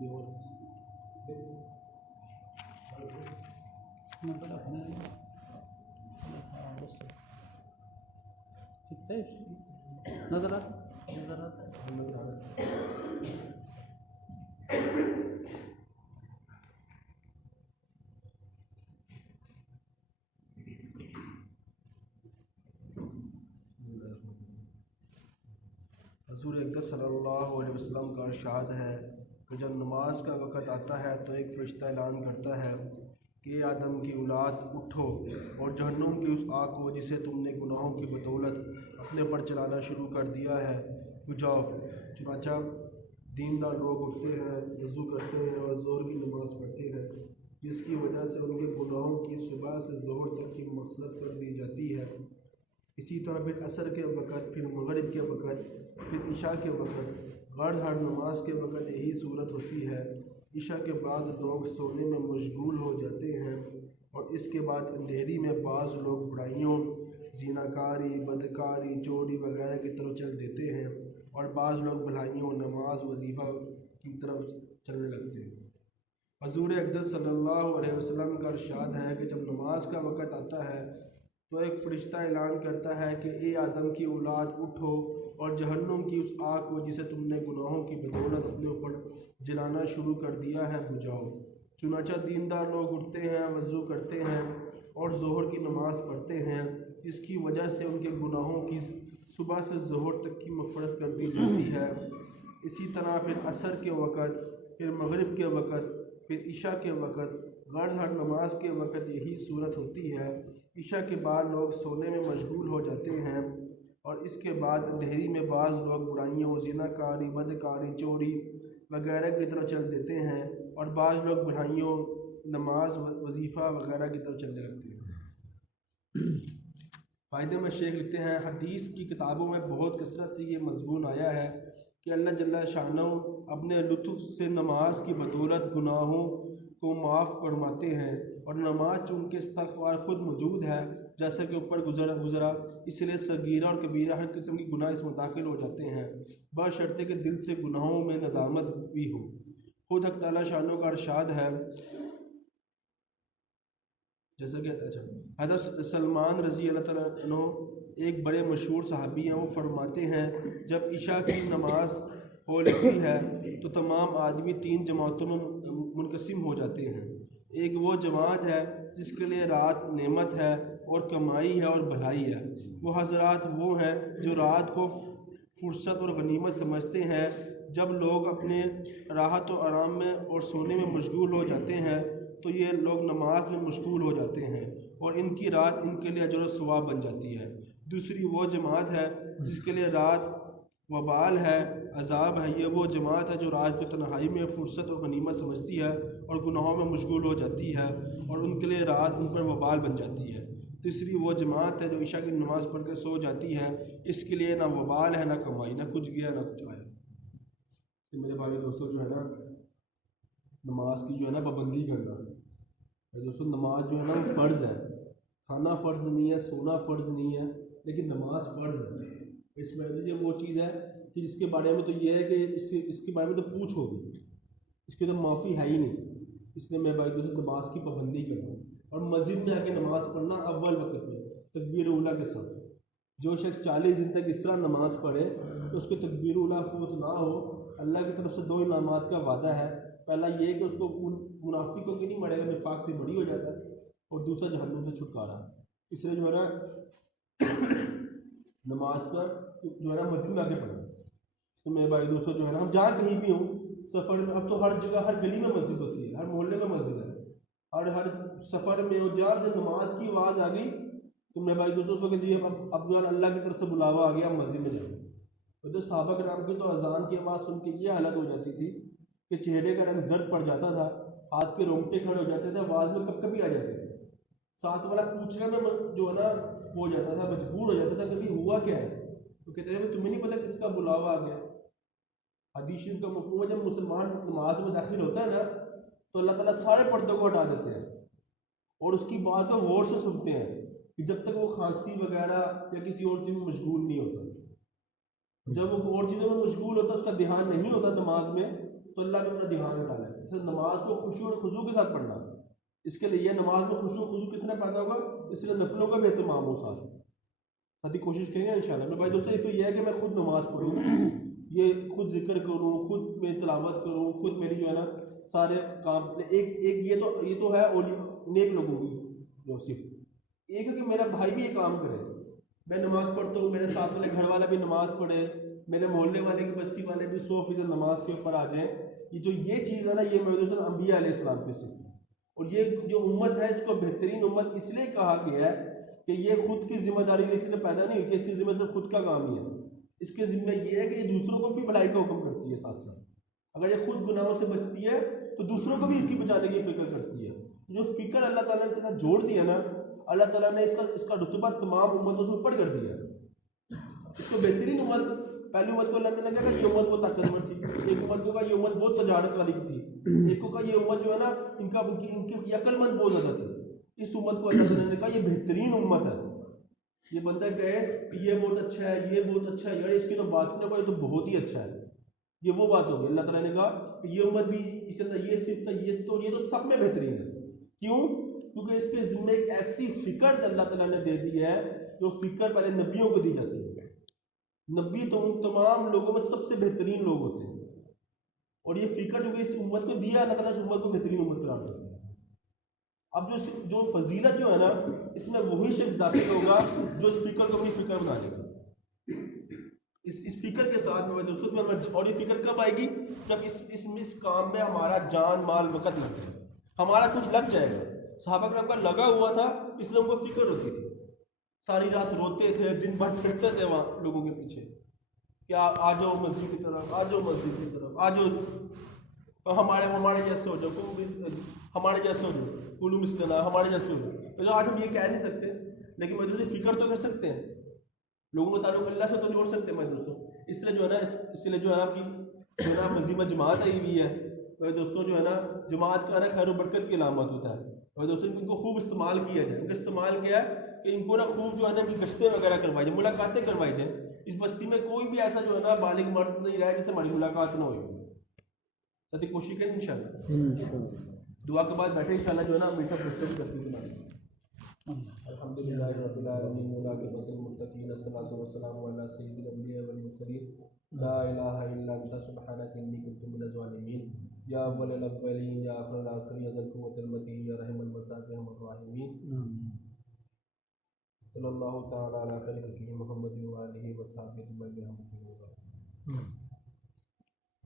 نظر آتا حضور اقدس صلی اللہ علیہ وسلم کا ارشاد ہے کہ جب نماز کا وقت آتا ہے تو ایک فرشتہ اعلان کرتا ہے کہ اے آدم کی اولاد اٹھو اور جہنم کی اس آگ کو جسے تم نے گناہوں کی بدولت اپنے پر چلانا شروع کر دیا ہے بجھاؤ۔ چنانچہ دیندار لوگ اٹھتے ہیں، وضو کرتے ہیں اور ظہر کی نماز پڑھتے ہیں، جس کی وجہ سے ان کے گناہوں کی صبح سے ظہر تک کی مغفرت کر دی جاتی ہے۔ اسی طرح پھر عصر کے وقت، پھر مغرب کے وقت، پھر عشاء کے وقت، غرض ہر نماز کے وقت یہی صورت ہوتی ہے۔ عشاء کے بعد لوگ سونے میں مشغول ہو جاتے ہیں اور اس کے بعد اندھیری میں بعض لوگ برائیوں، زیناکاری، بدکاری، چوری وغیرہ کی طرف چل دیتے ہیں اور بعض لوگ بھلائیوں، نماز، وظیفہ کی طرف چلنے لگتے ہیں۔ حضور اقدس صلی اللہ علیہ وسلم کا ارشاد ہے کہ جب نماز کا وقت آتا ہے تو ایک فرشتہ اعلان کرتا ہے کہ اے آدم کی اولاد اٹھو اور جہنم کی اس آگ کو جسے تم نے گناہوں کی بدولت اپنے اوپر جلانا شروع کر دیا ہے بجھاؤ۔ چنانچہ دیندار لوگ اٹھتے ہیں، وضو کرتے ہیں اور ظہر کی نماز پڑھتے ہیں، جس کی وجہ سے ان کے گناہوں کی صبح سے ظہر تک کی مغفرت کر دی جاتی ہے۔ اسی طرح پھر عصر کے وقت، پھر مغرب کے وقت، پھر عشاء کے وقت، غرض ہر نماز کے وقت یہی صورت ہوتی ہے۔ عشاء کے بعد لوگ سونے میں مشغول ہو جاتے ہیں اور اس کے بعد اندھیری میں بعض لوگ برائیوں، زناکاری، بدکاری، چوری وغیرہ کی طرف چل دیتے ہیں اور بعض لوگ بھلائیوں، نماز، وظیفہ وغیرہ کی طرف چلنے لگتے ہیں۔ فائدے میں شیخ لکھتے ہیں، حدیث کی کتابوں میں بہت کثرت سے یہ مضمون آیا ہے کہ اللہ جل شانہ اپنے لطف سے نماز کی بدولت گناہوں کو معاف فرماتے ہیں، اور نماز چونکہ استغفار خود موجود ہے جیسا کہ اوپر گزرا، اس لیے صغیرہ اور کبیرہ ہر قسم کی گناہ اس میں داخل ہو جاتے ہیں، بشرطے کہ دل سے گناہوں میں ندامت بھی ہو۔ خود حق تعالی شانہ کا ارشاد ہے جیسا کہ حضرت سلمان رضی اللہ تعالیٰ عنہ ایک بڑے مشہور صحابی ہیں، وہ فرماتے ہیں جب عشاء کی نماز ہو لیتی ہے تو تمام آدمی 3 جماعتوں میں منقسم ہو جاتے ہیں۔ ایک وہ جماعت ہے جس کے لیے رات نعمت ہے اور کمائی ہے اور بھلائی ہے، وہ حضرات وہ ہیں جو رات کو فرصت اور غنیمت سمجھتے ہیں۔ جب لوگ اپنے راحت و آرام میں اور سونے میں مشغول ہو جاتے ہیں تو یہ لوگ نماز میں مشغول ہو جاتے ہیں اور ان کی رات ان کے لیے اجر و ثواب بن جاتی ہے۔ دوسری وہ جماعت ہے جس کے لیے رات وبال ہے، عذاب ہے، یہ وہ جماعت ہے جو رات کو تنہائی میں فرصت و غنیمت سمجھتی ہے اور گناہوں میں مشغول ہو جاتی ہے اور ان کے لیے رات ان پر وبال بن جاتی ہے۔ تیسری وہ جماعت ہے جو عشاء کی نماز پڑھ کے سو جاتی ہے، اس کے لیے نہ وبال ہے، نہ کمائی، نہ کچھ گیا نہ کچھ آیا۔ میرے بھائی دوستوں جو ہے نا، نماز کی جو ہے نا پابندی کرنا دوستوں، نماز جو ہے نا وہ فرض ہے، کھانا فرض نہیں ہے، سونا فرض نہیں ہے، لیکن نماز فرض ہے۔ اس میں یہ وہ چیز ہے کہ جس کے بارے میں تو یہ ہے کہ اس کے بارے میں تو پوچھ ہوگی، اس کی تو معافی ہے ہی نہیں، اس لیے میں بھائی دوستوں نماز کی پابندی کرنا اور مسجد میں آ کے نماز پڑھنا اول وقت میں تکبیر اولیٰ کے ساتھ۔ جو شخص 40 دن تک اس طرح نماز پڑھے تو اس کے تکبیر اولیٰ فوت نہ ہو، اللہ کی طرف سے 2 انعامات کا وعدہ ہے۔ پہلا یہ کہ اس کو منافقوں کی نہیں مرے گا، نفاق سے بری ہو جاتا ہے، اور دوسرا جہنم سے چھٹکارا۔ اس لیے جو ہے نا نماز پر جو ہے نا مسجد میں آ کے پڑھنا۔ اس میں میرے بھائی دوستوں جو ہے نا ہم جہاں کہیں بھی ہوں سفر میں، اب تو ہر جگہ ہر گلی میں مسجد ہوتی ہے، ہر محلے میں مسجد ہے، اور ہر سفر میں ہو جہاں جب نماز کی آواز آ گئی تو میرے بھائی دوستوں اس وقت اب جو ہے اللہ کی طرف سے بلاوا آ گیا، ہم مسجد میں جائیں۔ اور جو صحابہ کرام کی تو اذان کی آواز سن کے یہ حالت ہو جاتی تھی کہ چہرے کا رنگ زرد پڑ جاتا تھا، ہاتھ کے رونگٹے کھڑے ہو جاتے تھے، آواز میں کب کبھی آ جاتی تھی، ساتھ والا پوچھنے میں جو ہے نا ہو جاتا تھا، مجبور ہو جاتا تھا کبھی ہوا کیا ہے، تو کہتے ہیں تمہیں نہیں پتہ کس کا بلاوا آ گیا۔ حدیث شریف کا مفہوم ہے جب مسلمان نماز میں داخل ہوتا ہے نا تو اللہ تعالیٰ سارے پردوں کو ہٹا دیتے ہیں اور اس کی بات کو غور سے سنتے ہیں کہ جب تک وہ کھانسی وغیرہ یا کسی اور چیز میں مشغول نہیں ہوتا۔ جب وہ اور چیزوں میں مشغول ہوتا، اس کا دھیان نہیں ہوتا نماز میں، تو تو اللہ بھی اپنا دھیان ڈالا ہے. اس لیے نماز کو خشوع اور خضوع کے ساتھ پڑھنا. اس کے لیے نماز میں خشوع و خضوع کس نے پیدا ہوگا؟ اس لیے نفلوں کا بھی اہتمام ہو ساتھ. ساتھی کوشش کریں گے انشاءاللہ. میرے بھائی دوستو، ایک تو یہ ہے کہ میں خود نماز پڑھوں، یہ خود ذکر کروں، خود میں تلاوت کروں، خود میری جو ہے نا سارے کام. ایک یہ تو ہے نیک لوگوں کی جو صفت. ایک ہے کہ میرا بھائی بھی یہ کام کرے. میں نماز پڑھتا ہوں، میرے ساتھ والے گھر والا بھی نماز پڑھے، میرے محلے والے کی بستی والے بھی 100% نماز کے اوپر آ جائیں. یہ چیز ہے نا، یہ میرے دوست انبیاء علیہ السلام کی صفت ہے. اور یہ جو امت ہے اس کو بہترین امت اس لیے کہا گیا ہے کہ یہ خود کی ذمہ داری اس لیے پیدا نہیں ہوئی کہ اس کی ذمہ صرف خود کا کام ہی ہے. اس کے ذمہ یہ ہے کہ یہ دوسروں کو بھی بھلائی کا حکم کرتی ہے ساتھ ساتھ. اگر یہ خود گناہوں سے بچتی ہے تو دوسروں کو بھی اس کی بچانے کی فکر کرتی ہے. جو فکر اللہ تعالیٰ نے اس کے ساتھ جوڑ دیا نا، اللہ تعالیٰ نے اس کا رتبہ تمام امتوں سے اوپر کر دیا. اس کو بہترین امت، پہلی امت کو اللہ تعالیٰ نے کہا کہ یہ امت بہت طاقتور تھی، ایک امت کو کہا یہ امت بہت تجارت والی تھی، ایک کو کہا یہ امت جو ہے نا ان کی عقل مند بہت زیادہ تھی. اس امت کو اللہ تعالیٰ نے کہا یہ بہترین امت ہے. یہ بندہ کہے کہ یہ بہت اچھا ہے، یہ بہت اچھا ہے، یار اس کی تو بات نہ کوئی تو بہت ہی اچھا ہے، یہ وہ بات ہوگی. اللہ تعالیٰ نے کہا کہ یہ امت بھی اس کے اندر یہ صفت ہے، یہ صفت، اور یہ تو سب میں بہترین ہے. کیوں؟ کیونکہ اس کے ذمہ ایک ایسی فکر اللہ تعالیٰ نے دے دی ہے جو فکر پہلے نبیوں کو دی جاتی ہے. نبی تو ان تمام لوگوں میں سب سے بہترین لوگ ہوتے ہیں، اور یہ فکر جو کہ اس امت کو دیا اللہ تعالیٰ اس امت کو بہترین امت قرار دیتا ہے. اب جو فضیلت جو ہے نا، اس میں وہی شخص داخل ہوگا جو اس فکر کو اپنی فکر بنا لے گا. اس فکر کے ساتھ میں دوستوں میں، اور یہ فکر کب آئے گی؟ جب اس کام میں ہمارا جان مال وقت لگ جائے، ہمارا کچھ لگ جائے گا. صحابہ کرام کا لگا ہوا تھا، اس لیے ان کو فکر ہوتی تھی. ساری رات روتے تھے، دن بھر پھرتے تھے وہاں لوگوں کے پیچھے کہ آ جاؤ مسجد کی طرف، آ جاؤ مسجد کی طرف، آ جاؤ ہمارے جیسے ہو جاؤ، ہمارے جیسے ہو جاؤ، علوم استنا ہمارے جیسے ہو جاؤ. آج ہم یہ کہہ نہیں سکتے، لیکن میں دوستوں فکر تو کر سکتے ہیں، لوگوں کا تعلق اللہ سے تو جوڑ سکتے ہیں میں دوستوں. اس لیے جو ہے نا اس لیے جو ہے نا آپ کی جو ہے نا مزیمہ جماعت آئی ہوئی ہے. میرے دوستوں جو ہے نا جماعت کا نا خیر و برکت کی علامت ہوتا ہے. میرے دوستوں ان کو خوب استعمال کیا جائے. ان کا استعمال کیا ہے کہ ان کو نا خوب جو ہے نا ان کی گشتیں وغیرہ کروائی جائیں، ملاقاتیں کروائی جائیں. اس بستی میں کوئی بھی ایسا جو ہے نا بالغ مرد نہیں رہا جس سے ہماری ملاقات نہ ہوئی. ساتھی کوشش کریں انشاءاللہ. دعا کے بعد بیٹھے انشاءاللہ جو ہے نا ہم میٹھا گفتگو کرتے ہیں. الحمدللہ رب العالمین والعاقبۃ للمتقین، الصلاۃ والسلام علی سید الانبیاء والمرسلین، لا الہ الا انت سبحانک انی کنت من الظالمین، یا اول الاولین یا آخر الاخرین یا ذا القوۃ المتین یا رحم المساکین الراحمین. صلی اللہ تعالی علی خیر خلقہ محمد وآلہ وصحبہ اجمعین.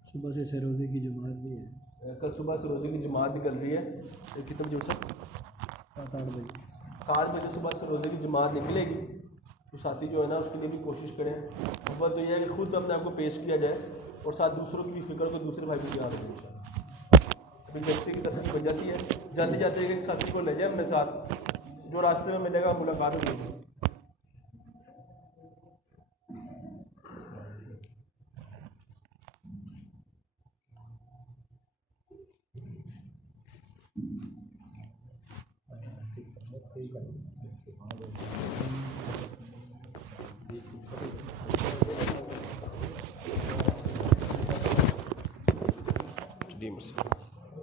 صبح سے روزے کی جماعت بھی ہے، کل صبح سے روزے کی جماعت نکل رہی ہے. کتنے بجے؟ 7-8 بجے. 7 بجے صبح سے روزے کی جماعت نکلے گی. تو ساتھی جو ہے نا اس کے لیے بھی کوشش کریں. اول تو یہ ہے کہ خود اپنے آپ کو پیش کیا جائے اور ساتھ دوسروں کی بھی فکر کو دوسرے بھائی کو یاد رکھیں. ابھی جلسے کی ترتیب بن جاتی ہے، جلدی جاتے ایک ساتھی کو لے جائیں اپنے ساتھ، جو راستے میں ملے گا ملاقات ہوگی. جی